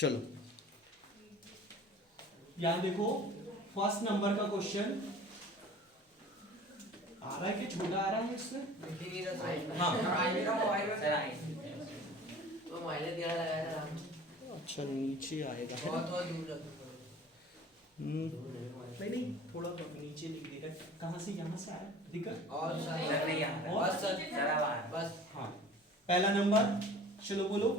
चलो यहाँ देखो फर्स्ट नंबर का क्वेश्चन आ रहा है कि छोटा आ रहा है इसमें? हाँ अच्छा नीचे आएगा है ना? नहीं नहीं थोड़ा नीचे लिख देगा। कहाँ से? यहाँ से आया दिक्कत और बस हाँ पहला नंबर चलो बोलो।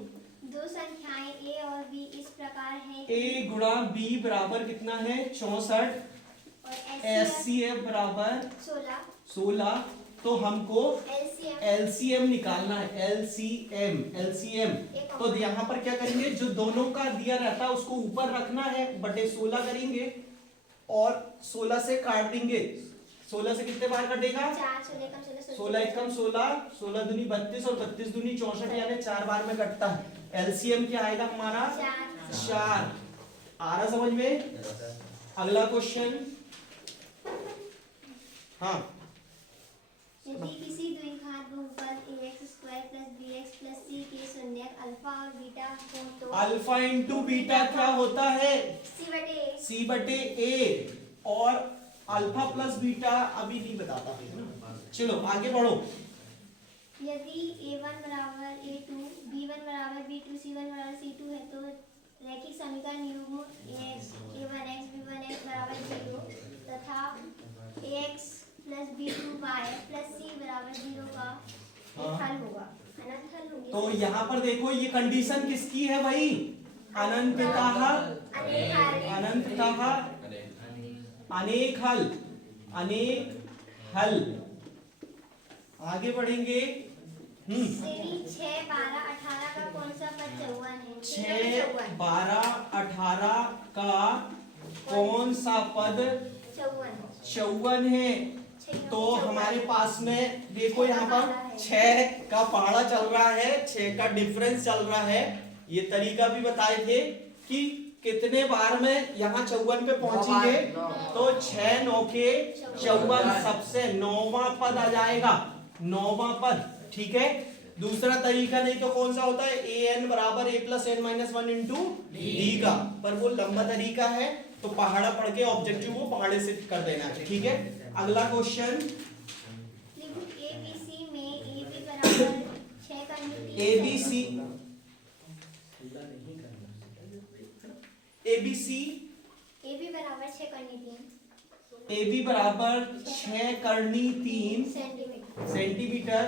दो संख्याएं a और b इस प्रकार हैं a गुणा b बराबर कितना है 64 और HCF बराबर 16 तो हमको LCM निकालना है। LCM तो यहाँ पर क्या करेंगे जो दोनों का दिया रहता है उसको ऊपर रखना है बटे 16 करेंगे और 16 से काट देंगे। 16 से कितने बार कटेगा? 16 एकम 16 16 दूनी 32 और 32 दूनी 64 यानी 4 बार में कटता है। LCM क्या आएगा हमारा 4। आ रहा समझ में? अगला क्वेश्चन हाँ यदि किसी द्विघात बहुपद ax² + bx + c के शून्यक अल्फा और बीटा हो तो अल्फा इंटू बीटा क्या होता है? c/a C/a और अल्फा प्लस बीटा अभी नहीं बताता है ना। चलो आगे बढ़ो। यदि a1 = a2 b1 = b2 c1 = c2 है तो रैखिक समीकरण युग्म a1x b1x = 0 तथा ax + b2y + c = 0 का एक हल होगा। अनंत हल होंगे। तो यहाँ पर देखो ये कंडीशन किसकी है भाई? अनंततः अनेक हल। आगे बढ़ेंगे। श्रेणी 6, 12, 18 का कौन सा पद 54 है? 6, 12, 18 का कौन सा पद 54 है? तो हमारे पास में देखो यहाँ पर 6 का पहाड़ा चल रहा है, 6 का डिफरेंस चल रहा है। ये तरीका भी बताए थे कि कितने बार में यहाँ 54 पे पहुंचेंगे तो 6 9 के 54 सबसे 9वां पद आ जाएगा। 9वां पद ठीक है। दूसरा तरीका नहीं तो कौन सा होता है? an बराबर a + n - 1 इंटू डी का, पर वो लंबा तरीका है तो पहाड़ा पढ़ के ऑब्जेक्टिव को पहाड़े से कर देना है। ठीक है अगला क्वेश्चन ABC में AB = 6 करनी थी। ABC AB = 6 करनी थी AB बराबर 6 करनी 3 सेंटीमीटर।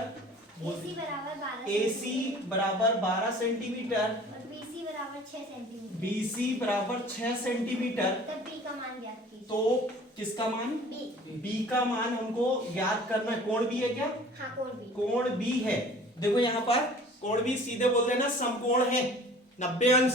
AC बराबर 12 सेंटीमीटर और BC = 6 सेंटीमीटर। BC बराबर 6 सेंटीमीटर। तब B का मान ज्ञात कीजिए। तो किसका मान? B। B का मान हमको ज्ञात करना है। कोण B है क्या? हाँ कोण B। कोण B है। देखो यहाँ पर कोण B सीधे बोलते हैं ना समकोण है 90 अंश।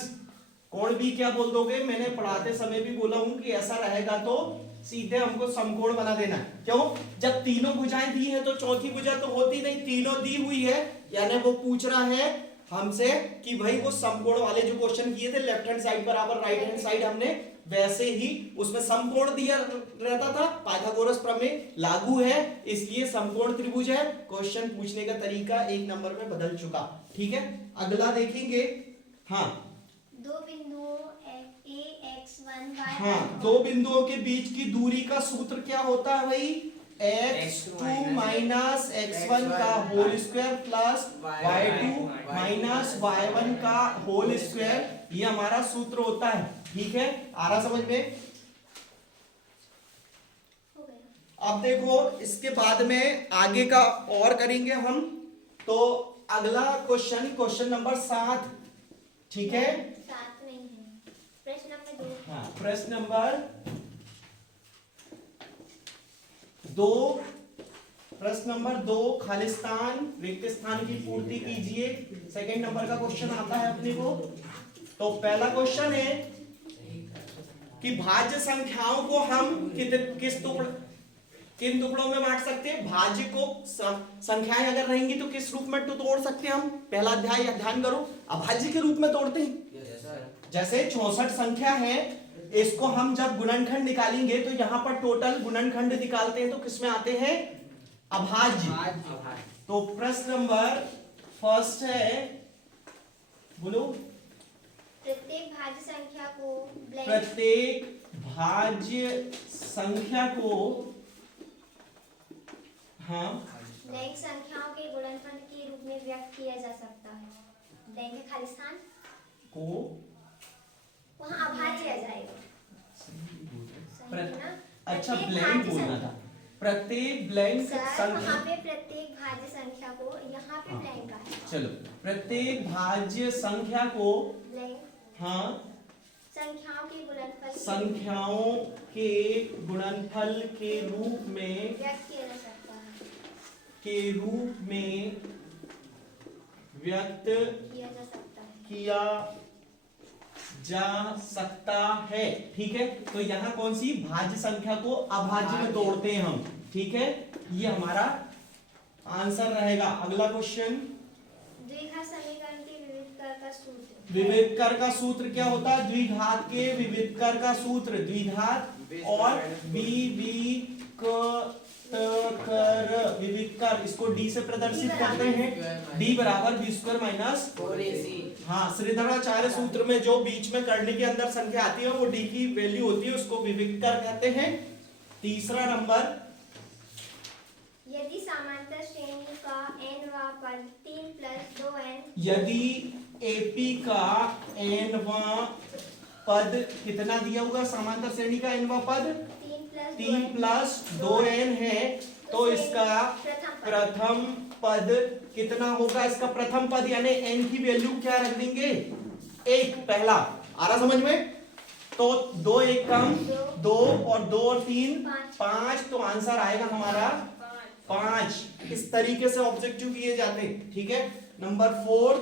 कोण B क्या बोल दोगे? मैंने पढ़ाते समय भी बोला हूं कि ऐसा रहेगा तो सीधे हमको समकोण बना देना। क्यों? जब तीनों भुजाएं दी है तो चौथी भुजा तो होती नहीं, तीनों दी हुई है यानी वो पूछ रहा है हमसे कि भाई वो समकोण वाले जो क्वेश्चन किए थे लेफ्ट हैंड साइड बराबर राइट हैंड साइड, हमने वैसे ही उसमें समकोण दिया रहता था। पाइथागोरस प्रमेय लागू है इसलिए समकोण त्रिभुज है। क्वेश्चन पूछने का तरीका 1 नंबर में बदल चुका। ठीक है अगला देखेंगे। हाँ दो बिंदुओं ax1 y हाँ दो बिंदुओं के बीच की दूरी का सूत्र क्या होता है भाई? x2 - x1 का whole square plus y2 - y1 का होल स्क्वायर, ये हमारा सूत्र होता है। ठीक है आ रहा समझ में? अब देखो इसके बाद में आगे का और करेंगे हम। तो अगला क्वेश्चन नंबर 7। ठीक है 7 नहीं है। प्रश्न नंबर 2। हाँ प्रश्न नंबर 2। प्रश्न नंबर 2 खालिस्तान रिक्त स्थान की पूर्ति कीजिए। सेकंड नंबर का क्वेश्चन आता है अपने को। तो पहला क्वेश्चन है कि भाज्य संख्याओं को हम किन टुकड़ों में बांट सकते हैं? भाज्य को संख्याएं अगर रहेंगी तो किस रूप में तोड़ सकते हैं हम? पहला अध्याय ध्यान करो। अभाज्य के रूप में तोड़ते हैं। जैसे 64 संख्या है, इसको हम जब गुणनखंड निकालेंगे तो यहाँ पर टोटल गुणनखंड निकालते हैं तो किसमें आते हैं? अभाज्य। तो प्रश्न नंबर फर्स्ट है, बोलो। प्रत्येक प्रत्येक भाज्य संख्या को ब्लैंक प्रत्येक भाज्य संख्या को, हाँ, ब्लैंक संख्याओं के गुणनफल के रूप में व्यक्त किया जा सकता है। ब्लैंक के खाली स्थान को वहाँ अभाज्य आ जाएगा। सही है ना? अच्छा, प्रत्येक ब्लैंक भाज्य बोलना संख्या- था, प्रत्येक ब्लैंक सर, संख्या। वहाँ पे प्रत्येक भाज्य संख्या को, यहाँ पे ब्लैंक है। चलो, प्रत्येक भाज्य संख्या को, ब्लैंक हाँ, संख्याओं के गुणनफल संख्याओं के गुणनफल के रूप में, व्यक्त किया जा सकता है। के रूप में व्यक्त किया जा सकता है। किया जा सकता है। ठीक है, तो यहाँ कौन सी भाज्य संख्या को अभाज्य में तोड़ते हैं हम। ठीक है, ये हमारा आंसर रहेगा। अगला क्वेश्चन, द्विघात समीकरण के विविध कर का सूत्र। विविध कर का सूत्र क्या होता है? द्विघात के विविध कर का सूत्र, द्विघात और कर, विविध कर, इसको डी से प्रदर्शित करते हैं। डी बराबर बी स्क्वायर माइनस 4ac। हाँ, श्रीधराचार्य सूत्र में जो बीच में करने के अंदर संख्या आती है वो डी की वैल्यू होती है, उसको विविध कर कहते हैं। तीसरा नंबर, यदि समांतर श्रेणी का n वां पद 3 + 2n, यदि एपी का n वां पद कितना दिया होगा? समांतर श्रेणी का n वां पद 3 + 2n है, तो इसका प्रथम पद कितना होगा? इसका प्रथम पद यानी n की वैल्यू क्या रख देंगे? 1 पहला। आ रहा समझ में? तो 2 1 कम 2 और 2 और 3 5, तो आंसर आएगा हमारा 5। इस तरीके से ऑब्जेक्टिव किए जाते हैं। ठीक है, नंबर 4,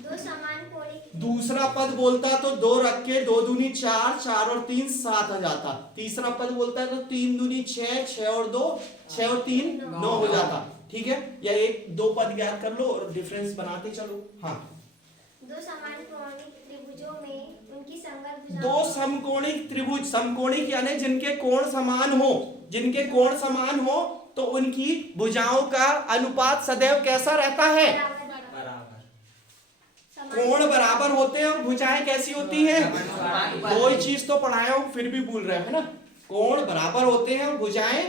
दो समान कोणिक, दूसरा पद बोलता तो 2 रख के 2 दूनी 4, 4 और 3 7 आ जाता। तीसरा पद बोलता है तो 3 दूनी 6, 6 और 2 6 और 3 9 हो जाता। ठीक है, या 1 2 पद याद कर लो और डिफरेंस बनाते चलो। हाँ, दो समान कोणिक त्रिभुजों में उनकी संगत दो भुजाओं समकोणिक त्रिभुज, समकोणिक यानी जिनके कोण समान हो, जिनके कोण समान हो तो उनकी भुजाओं का अनुपात सदैव कैसा रहता है? बराबर। कोण बराबर होते हैं और भुजाएं कैसी होती हैं? दो ही चीज तो पढ़ाया हूं फिर भी भूल रहे हैं, है ना? कोण बराबर होते हैं और भुजाएं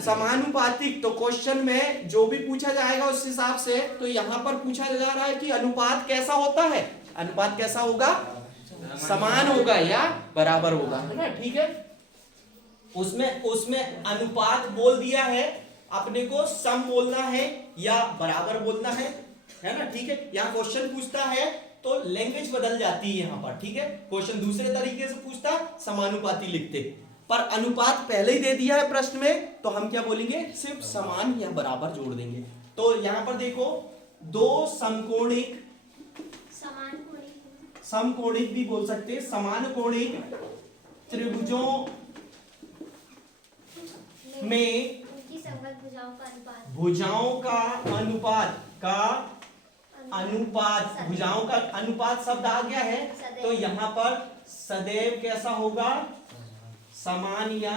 समानुपातिक। तो क्वेश्चन में जो भी पूछा जाएगा उस हिसाब से, तो यहाँ पर पूछा जा रहा है कि अनुपात कैसा होता है? अनुपात कैसा होगा? समान होगा या बराबर होगा, है ना? ठीक है, उसमें अनुपात बोल दिया है, अपने को सम बोलना है या बराबर बोलना है ना? ठीक है, यहाँ क्वेश्चन पूछता है तो लैंग्वेज बदल जाती है यहाँ पर। ठीक है, क्वेश्चन दूसरे तरीके से पूछता, समानुपाती लिखते, पर अनुपात पहले ही दे दिया है प्रश्न में, तो हम क्या बोलेंगे? सिर्फ समान या बराबर जोड़ देंगे। तो यहाँ पर देखो, दो समकोणिक, समान कोणिक, समकोणिक भी बोल सकते हैं, समान कोणिक त्रिभुजों में उनकी संगत भुजाओं का अनुपात, भुजाओं का अनुपात, भुजाओं का अनुपात शब्द आ गया है, तो यहाँ पर सदैव कैसा होगा? समान या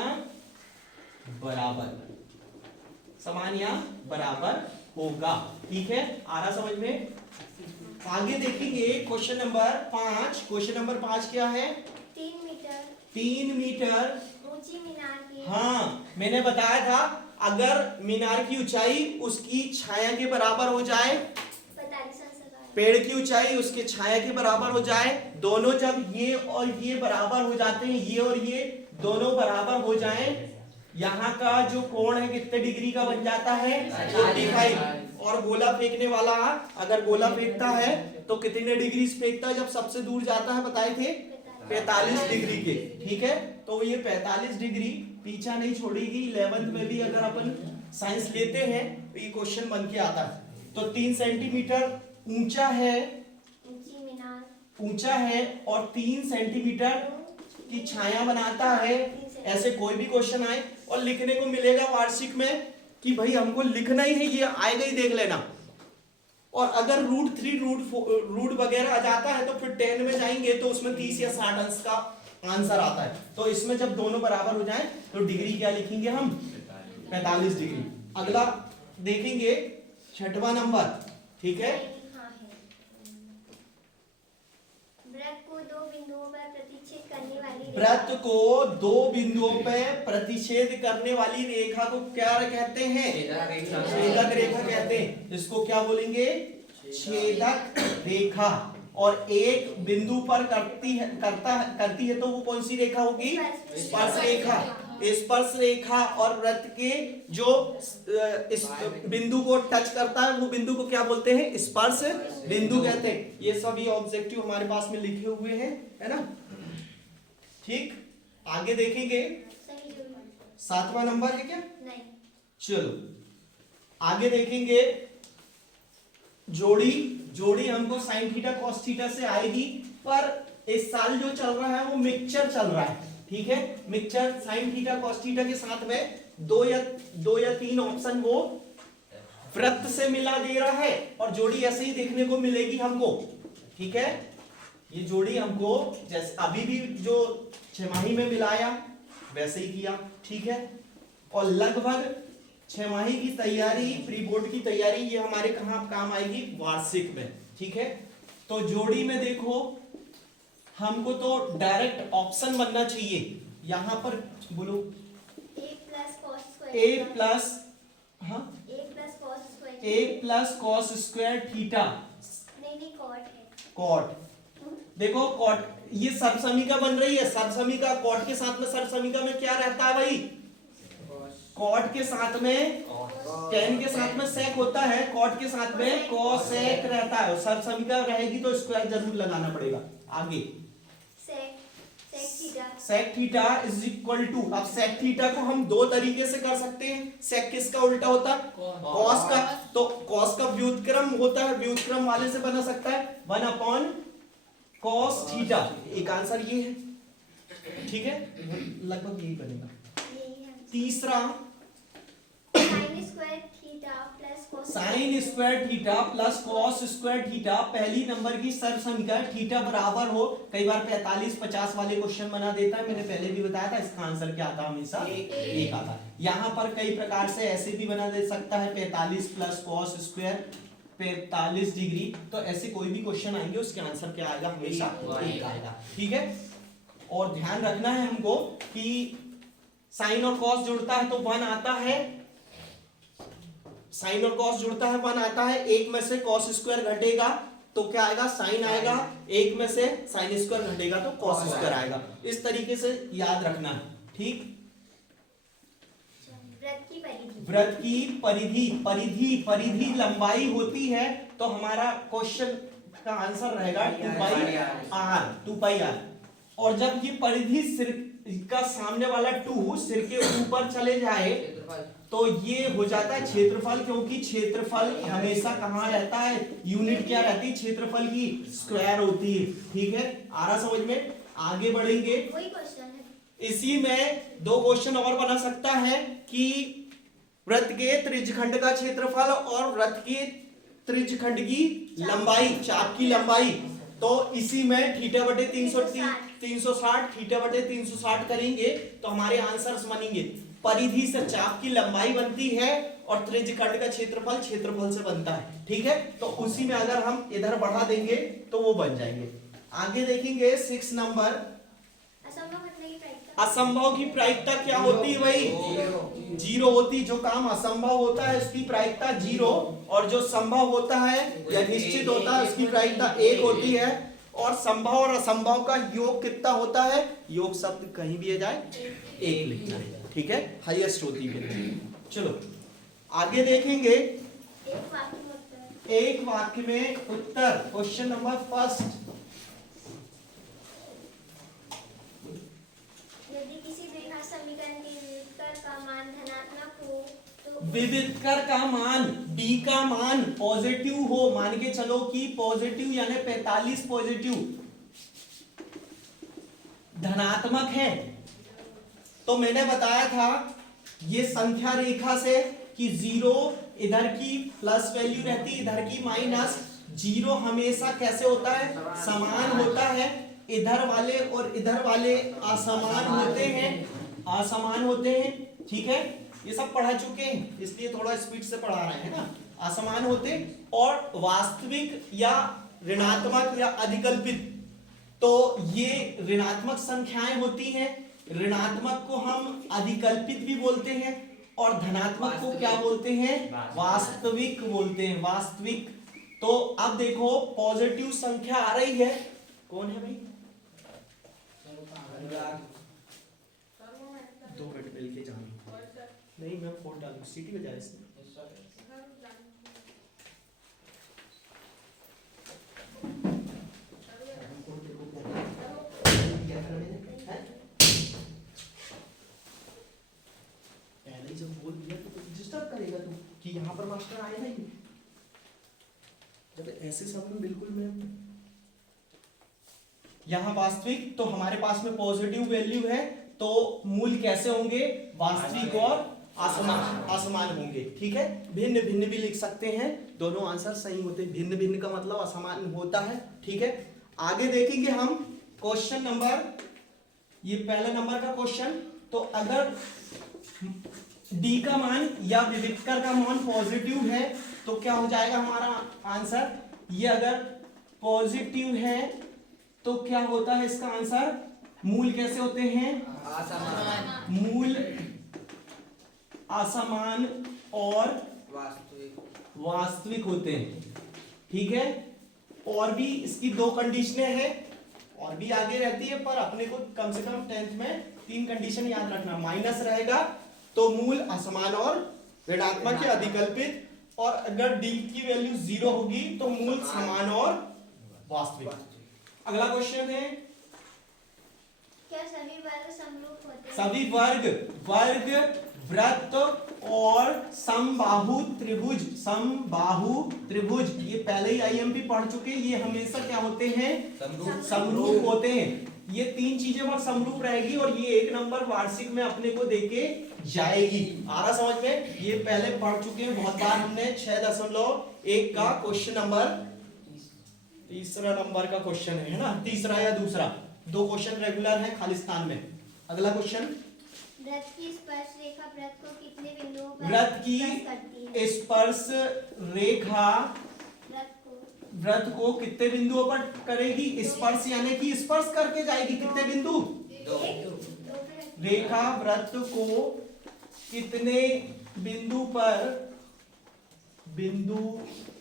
बराबर, समान या बराबर होगा। ठीक है, आ रहा समझ में? आगे देखेंगे क्वेश्चन नंबर 5। क्वेश्चन नंबर 5 क्या है? 3 मीटर 3 मीटर ऊंची मीनार की, हाँ, मैंने बताया था अगर मीनार की ऊंचाई उसकी छाया के बराबर हो जाए, 45 अंश, पेड़ की ऊंचाई उसके छाया के बराबर हो जाए, दोनों जब ये और ये बराबर हो जाते हैं, ये और ये दोनों बराबर हो जाएं, यहाँ का जो कोण है कितने डिग्री का बन जाता है? 45। और गोला फेंकने वाला अगर गोला फेंकता है तो कितने डिग्री से फेंकता है? जब सबसे दूर जाता है बताए थे 45 डिग्री के। ठीक है, तो ये 45 डिग्री पीछा नहीं छोड़ेगी। 11th में भी अगर अपन साइंस लेते हैं तो ये क्वेश्चन बन के आता है। तो 3 सेंटीमीटर ऊंचा है, ऊंची मीनार ऊंचा है और 3 सेंटीमीटर की छाया बनाता है। ऐसे कोई भी क्वेश्चन आए और लिखने को मिलेगा वार्षिक में कि भाई हमको लिखना ही है, ये आएगा ही, देख लेना। और अगर √3 रूट वगैरह आ जाता है तो फिर 10 में जाएंगे तो उसमें 30 या 60 अंश का आंसर आता है। तो इसमें जब दोनों बराबर हो जाए तो डिग्री क्या लिखेंगे हम? 45 डिग्री। अगला देखेंगे 6वां नंबर। ठीक है, हाँ है। वृत्त को दो बिंदुओं पे प्रतिच्छेद करने वाली रेखा को क्या कहते हैं? छेदक रेखा कहते हैं। इसको क्या बोलेंगे? छेदक रेखा। और एक बिंदु पर करती है तो वो कौन सी रेखा होगी? स्पर्श रेखा। स्पर्श रेखा और वृत्त के जो इस बिंदु को टच करता है वो बिंदु को क्या बोलते हैं? स्पर्श बिंदु कहते हैं। ये सभी ऑब्जेक्टिव हमारे पास में लिखे हुए हैं, है ना? ठीक, आगे देखेंगे। 7वां नंबर है क्या? नहीं। चलो आगे देखेंगे। जोड़ी हमको साइन थीटा कॉस थीटा से आएगी, पर इस साल जो चल रहा है वो मिक्सचर चल रहा है। ठीक है, mixture sine theta cos theta के साथ में दो या तीन ऑप्शन वो वृत्त से मिला दे रहा है, और जोड़ी ऐसे ही देखने को मिलेगी हमको। ठीक है, ये जोड़ी हमको जैसे अभी भी जो छमाही में मिलाया वैसे ही किया। ठीक है, और लगभग छमाही की तैयारी, प्री बोर्ड की तैयारी, ये हमारे कहाँ काम आएगी? वार्षिक में। ठीक है, तो जोड़ी में देखो हमको तो डायरेक्ट ऑप्शन बनना चाहिए। यहां पर बोलो a plus cos square a plus cos square theta. नहीं कॉट है। कॉट देखो, कॉट ये सर्वसमीका बन रही है। सर्वसमीका कॉट के साथ में सर्वसमीका में क्या रहता है भाई? कॉट के साथ में टेन के साथ में सेक होता है, कॉट के साथ में कोसेक रहता है। सर्वसमीका रहेगी तो स्क्वायर जरूर लगाना पड़ेगा। आगे sec theta is equal to, अब सेक थीटा को हम दो तरीके से कर सकते हैं। सेक किसका उल्टा होता है? कॉस का। तो कॉस का व्युत्क्रम होता है, व्युत्क्रम वाले से बना सकता है 1 अपॉन कॉस थीटा। एक आंसर ये है। ठीक है, लगभग यही बनेगा। तीसरा sine square theta plus cos square theta. पहली नंबर की सर्वसमीका थीटा बराबर हो, कई बार 45-50 वाले क्वेश्चन बना देता है। मैंने पहले भी बताया था, इसका आंसर क्या आता है? हमेशा एक आता है। यहाँ पर कई प्रकार से ऐसे भी बना दे सकता है, 45 प्लस कॉस स्क्वायर 45 डिग्री। तो ऐसे कोई भी क्वेश्चन आएंगे उसके आंसर क्या आएगा? हमेशा एक आएगा। ठीक है, और ध्यान रखना है हमको कि साइन और कॉस जुड़ता है तो 1 आता है। साइन और कॉस जुड़ता है 1 आता है। एक में से कॉस स्क्वायर घटेगा तो क्या आएगा? साइन आएगा। एक में से साइन स्क्वायर घटेगा तो कॉस स्क्वायर आएगा। इस तरीके से याद रखना है। ठीक, वृत्त की परिधि लंबाई होती है, तो हमारा क्वेश्चन का आंसर रहेगा 2 पाई आर। और जब ये परिधि सिर का सामने वाला 2 सिर के ऊपर चले जाए तो ये हो जाता है क्षेत्रफल, क्योंकि क्षेत्रफल हमेशा कहाँ रहता है? यूनिट क्या रहती है क्षेत्रफल की? स्क्वायर होती है। ठीक है, आ रहा समझ में? आगे बढ़ेंगे। वही क्वेश्चन है। इसी में 2 क्वेश्चन और बना सकता है कि वृत्त के त्रिज्यखंड का क्षेत्रफल और वृत्त के त्रिज्यखंड की लंबाई, चाप की लंबाई। तो इसी में थीटा बटे 360 थीटा बटे 360 करेंगे तो हमारे आंसर्स बनेंगे। परिधि से चाप की लंबाई बनती है और त्रिज्यखंड का क्षेत्रफल से बनता है। ठीक है, तो उसी में अगर हम इधर बढ़ा देंगे तो वो बन जाएंगे। आगे देखेंगे 6 नंबर। असंभव की प्रायिकता क्या होती है भाई? 0 होती। जो काम असंभव होता है उसकी प्रायिकता 0, और जो संभव होता है या निश्चित होता है उसकी प्रायिकता 1 होती है। और संभव और असंभव का योग कितना होता है? योग शब्द कहीं भी आ जाए 1 लिखना है। ठीक है, हाईएस्ट होती है। चलो आगे देखेंगे। एक वाक्य में उत्तर, क्वेश्चन नंबर 1। यदि किसी द्विघात समीकरण के विविधकर का मान धनात्मक हो तो विविधकर का मान b का मान पॉजिटिव हो, मान के चलो कि पॉजिटिव यानी 45 पॉजिटिव धनात्मक है, तो मैंने बताया था ये संख्या रेखा से कि 0 इधर की प्लस वैल्यू रहती है, इधर की माइनस। 0 हमेशा कैसे होता है? समान होता है। इधर वाले और इधर वाले असमान होते हैं। ठीक है, ये सब पढ़ा चुके हैं, इसलिए थोड़ा स्पीड से पढ़ा रहे हैं ना। असमान होते और वास्तविक या ऋणात्मक या अधिकल्पित तो ये ऋणात्मक संख्याएं होती हैं। ऋणात्मक को हम अधिकल्पित भी बोलते हैं और धनात्मक को क्या बोलते हैं? वास्तविक बोलते हैं, वास्तविक। तो अब देखो पॉजिटिव संख्या आ रही है, कौन है भाई? 2 मिनट मिल के जाना। नहीं मैं फोन डालू, सीटी बजा इसने। पहले ही जब बोल दिया तो डिस्टर्ब करेगा तू कि यहाँ पर मास्टर आए नहीं। जब ऐसे समय में बिल्कुल मैं यहाँ वास्तविक, तो हमारे पास में पॉजिटिव वैल्यू है, तो मूल कैसे होंगे? वास्तविक और असमान होंगे। ठीक है, भिन्न भिन्न भी लिख सकते हैं, दोनों आंसर सही होते हैं। भिन्न भिन्न का मतलब असमान होता है। ठीक है, आगे देखेंगे हम क्वेश्चन नंबर, ये पहले नंबर का क्वेश्चन। तो अगर डी का मान या विविक्तर का मान पॉजिटिव है तो क्या हो जाएगा हमारा आंसर? ये अगर पॉजिटिव है तो क्या होता है इसका आंसर? मूल कैसे होते हैं? असमान। मूल असमान और वास्तविक होते हैं। ठीक है, और भी इसकी 2 कंडीशनें हैं, और भी आगे रहती है, पर अपने को कम से कम 10th में 3 कंडीशन याद रखना। माइनस रहेगा तो मूल असमान और ऋणात्मक या अधिकल्पित, और अगर डी की वैल्यू 0 होगी तो मूल समान और वास्तविक। अगला क्वेश्चन है, क्या सभी वर्ग समरूप होते हैं? सभी वर्ग वृत्त और समबाहु त्रिभुज, ये पहले ही आईएमपी पढ़ चुके, ये हमेशा क्या होते हैं? समरूप होते हैं। ये 3 चीजें बस समरूप रहेगी, और ये 1 नंबर वार्षिक में अपने को देके जाएगी। आ रहा समझ में? ये पहले पढ़ चुके हैं बहुत बार हमने। 6.1 का क्वेश्चन नंबर, तीसरा नंबर का क्वेश्चन है ना, तीसरा या दूसरा, 2 क्वेश्चन रेगुलर है खालिस्तान में। अगला क्वेश्चन, वृत्त की स्पर्श रेखा वृत्त को कितने बिंदुओं पर वृत्त की स्पर्श करती है? स्पर्श रेखा वृत्त को कितने बिंदुओं पर करेगी? स्पर्श यानी कि स्पर्श करके जाएगी। कितने बिंदु? 2। रेखा वृत्त को कितने बिंदु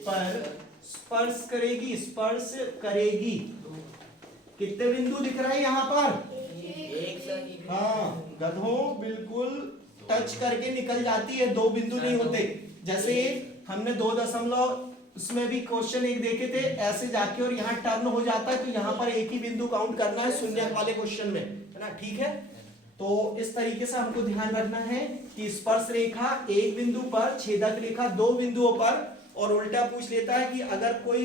पर स्पर्श करेगी? कितने बिंदु दिख रहे हैं यहाँ पर? हाँ, गधों बिल्कुल टच करके निकल जाती है, 2 बिंदु नहीं होते। जैसे हमने 2 उसमें भी क्वेश्चन 1 देखे थे, ऐसे जाके और यहाँ टर्न हो जाता है, तो यहाँ पर एक ही बिंदु काउंट करना है शून्य वाले क्वेश्चन में, है ना? ठीक है, तो इस तरीके से हमको ध्यान रखना है कि स्पर्श रेखा 1 बिंदु पर, छेदक रेखा 2 बिंदुओं पर, और उल्टा पूछ लेता है कि अगर कोई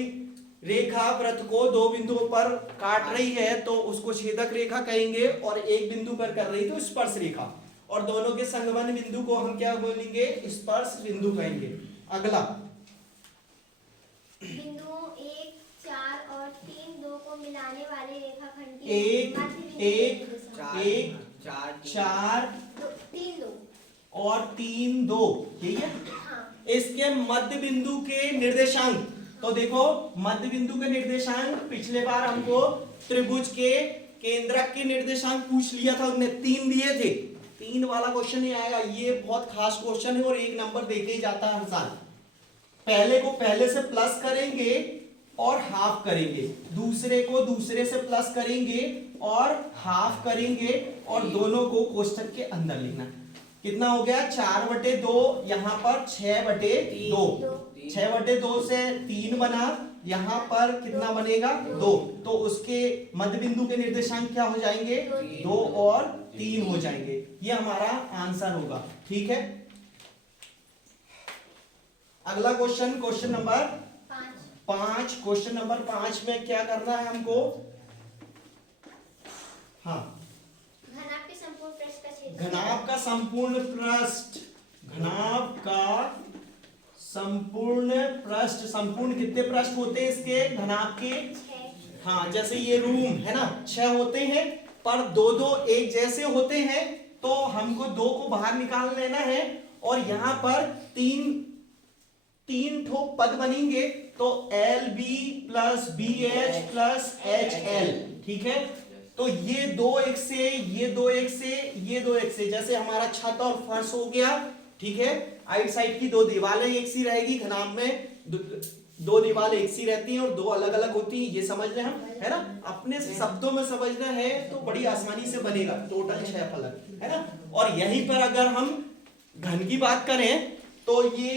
रेखा वृत्त को 2 बिंदुओं पर काट रही है तो उसको छेदक रेखा कहेंगे, और 1 बिंदु पर कर रही तो स्पर्श रेखा, और दोनों के संगमन बिंदु को हम क्या बोलेंगे? स्पर्श बिंदु कहेंगे। अगला, बिंदुओं 1, 4 और 3, 2 को मिलाने वाले रेखाखंड 4 3, 2 और 3, 2, यही है। हाँ। इसके मध्य बिंदु के निर्देशांक, तो देखो मध्य बिंदु के निर्देशांक पिछले बार हमको त्रिभुज के केंद्रक के निर्देशांक पूछ लिया था, उसने 3 दिए थे। 3 वाला क्वेश्चन ही आएगा, ये बहुत खास क्वेश्चन है और 1 नंबर देके ही जाता है हर साल। पहले को पहले से प्लस करेंगे और हाफ करेंगे, दूसरे को दूसरे से प्लस करेंगे और हाफ करेंगे, और दोनों को कोष्ठक के अंदर लिखना। कितना हो गया? 4/2, यहाँ पर 6/2, 6/2 से 3 बना, यहाँ पर कितना बनेगा? 2, तो उसके मध्य बिंदु के निर्देशांक क्या हो जाएंगे? 2 और 3 हो जाएंगे। ये हमारा आंसर होगा। ठीक है, अगला question, question number 5। Question number 5 में क्या करना है हमको? हाँ, घनाभ के संपूर्ण पृष्ठ का क्षेत्रफल। घनाभ का संपूर्ण पृष्ठ, घनाभ का संपूर्ण पृष्ठ, संपूर्ण कितने पृष्ठ होते हैं इसके घनाभ के? 6। हाँ, जैसे ये रूम है ना, 6 होते हैं, पर 2 एक जैसे होते हैं, तो हमको 2 को बाहर निकाल लेना है, और यहाँ पर 3 ठो पद बनेंगे, तो LB plus BH plus HL, ठीक है। तो ये 2 से, ये 2 से, ये 2 से, जैसे हमारा छत और फर्श हो गया, ठीक है। आइट साइड की 2 दीवारें एक सी रहेगी, घनाभ में 2 दीवारें एक सी रहती हैं और 2 अलग अलग होती हैं, ये समझ रहे हैं हम, है ना। अपने शब्दों में समझना है तो बड़ी आसानी से बनेगा। टोटल 6 फलक, है ना। और यहीं पर अगर हम घन की बात करें तो ये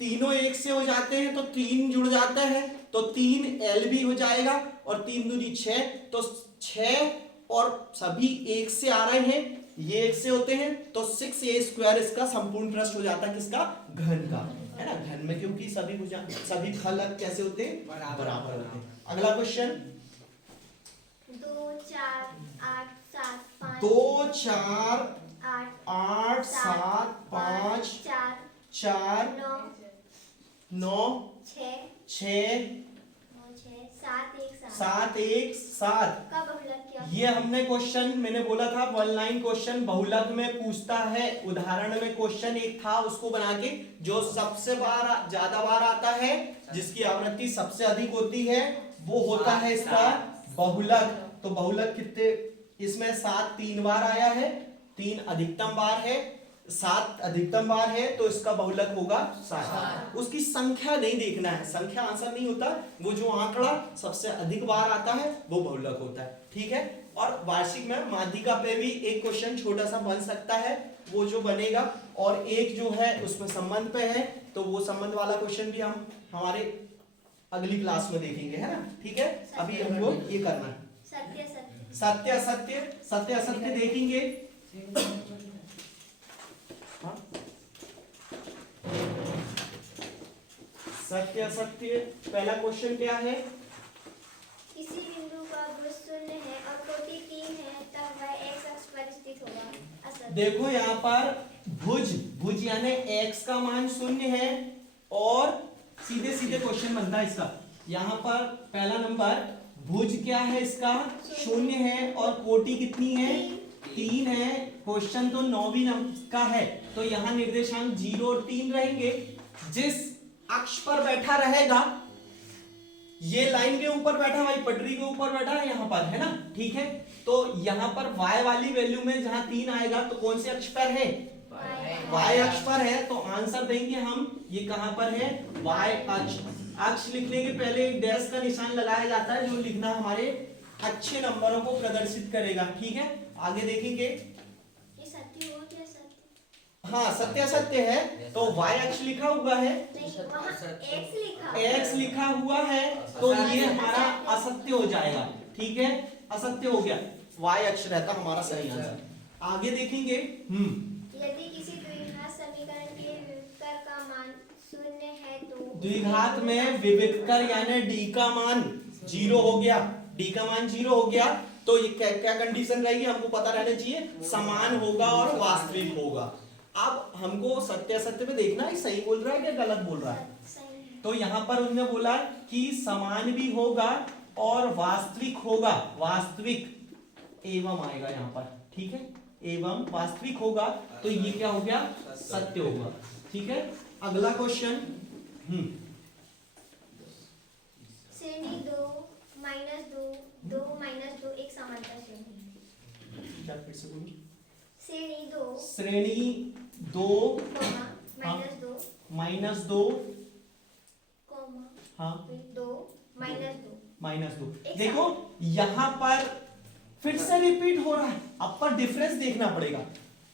तीनों एक से हो जाते हैं तो 3 जुड़ जाता है, तो 3 LB हो जाएगा और 3 दूनी 6, तो 6 और सभी एक से आ रहे हैं, ये एक से होते हैं, तो 6a² इसका संपूर्ण पृष्ठ हो जाता है, किसका, घन का, है ना। घन में क्योंकि सभी फलक कैसे होते हैं, बराबर होते हैं। अगला क्वेश्चन 2 4 8 7 5 2 4 8 8 7 5 4 4 9 9 6 6 7 1 7 7 1 7 का बहुलक क्या? ये हमने क्वेश्चन, मैंने बोला था 1 लाइन क्वेश्चन बहुलक में पूछता है। उदाहरण में क्वेश्चन एक था, उसको बना के जो सबसे ज्यादा बार आता है, जिसकी आवृत्ति सबसे अधिक होती है, वो होता है इसका बहुलक। तो बहुलक कितने, इसमें 7 3 बार आया है, 3 अधिकतम बार है, 7 अधिकतम बार है, तो इसका बहुलक होगा 7। उसकी संख्या नहीं देखना है, संख्या आंसर नहीं होता, वो जो आंकड़ा सबसे अधिक बार आता है वो बहुलक होता है, ठीक है। और वार्षिक में माध्यिका पे भी एक क्वेश्चन छोटा सा बन सकता है, वो जो बनेगा, और एक जो है उसमें संबंध पे है, तो वो संबंध वाला क्वेश्चन भी हम हमारे अगली क्लास में देखेंगे, है ना, ठीक है। अभी हमको ये करना है सत्य सत्य असत्य, सत्य असत्य देखेंगे। हाँ? सत्य असत्य, पहला क्वेश्चन क्या है, किसी बिंदु का भुज 0 है और कोटि 3 है, तब वह x अक्ष पर स्थित होगा। असत्य। देखो यहाँ पर भुज यानी x का मान 0 है, और सीधे सीधे क्वेश्चन बनता है इसका। यहाँ पर पहला नंबर भुज क्या है, इसका 0 है, और कोटि कितनी है, 3 है। क्वेश्चन तो 9वीं नंबर का है, तो यहाँ निर्देशांक 0 और 3 रहेंगे। जिस अक्ष पर बैठा रहेगा, ये लाइन के ऊपर बैठा, भाई पटरी के ऊपर बैठा है यहाँ पर, है ना, ठीक है। तो यहाँ पर y वाली वैल्यू में जहां 3 आएगा तो कौन से अक्ष पर है, y अक्ष पर है, तो आंसर देंगे हम, ये कहां पर है, y अक्ष। अक्ष लिखने के पहले एक डैश का निशान लगाया जाता है, जो लिखना हमारे अच्छे नंबरों को प्रदर्शित करेगा, ठीक है। आगे देखेंगे, ये सत्य हो क्या? सत्य। हाँ सत्य सत्य है, तो y अक्ष लिखा हुआ है, नहीं, वहाँ x लिखा x लिखा हुआ है, तो ये हमारा असत्य हो जाएगा, ठीक है, असत्य हो गया, y अक्ष रहता हमारा सही आंसर। आगे देखेंगे, यदि किसी द्विघात समीकरण के विभक्तर का मान 0 है तो द्विघात में विविधकर यानी d का मान 0 हो गया, d का मान 0 हो गया, तो ये क्या कंडीशन रहेगी, हमको पता रहना चाहिए, समान होगा और वास्तविक होगा। अब हमको सत्य असत्य पे देखना है, सही बोल रहा है क्या गलत बोल रहा है। तो यहाँ पर उन्होंने बोला कि समान भी होगा और वास्तविक होगा, वास्तविक एवं आएगा यहाँ पर, ठीक है, एवं वास्तविक होगा, तो ये क्या हो गया, सत्य होगा, ठीक है। अगला क्वेश्चन, श्रेणी 2 -2 2 -2 एक समांतर श्रेणी। क्या फिर से बोलूं, श्रेणी 2 -2 -2 हाँ 2 -2 देखो यहाँ पर फिर से रिपीट हो रहा है, अब पर डिफरेंस देखना पड़ेगा।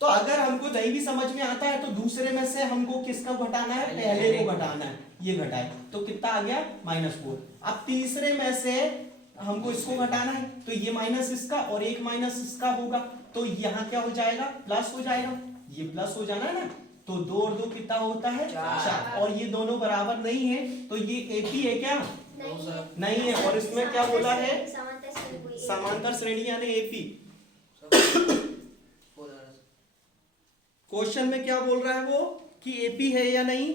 तो अगर हमको नहीं भी समझ में आता है तो दूसरे में से हमको किसका घटाना है, पहले को घटाना है, ये घटाए तो कितना आ गया, -4। अब तीसरे में से हमको इसको घटाना है, तो ये माइनस इसका और एक माइनस इसका होगा, तो यहाँ क्या हो जाएगा, प्लस हो जाएगा, ये प्लस हो जाना है ना, तो 2 और 2 कितना होता है, 4, और ये दोनों बराबर नहीं है, तो ये AP है क्या, नहीं है, और इसमें क्या बोला है, समांतर श्रेणी यानी AP। क्वेश्चन में क्या बोल रहा है वो, कि AP है या नहीं,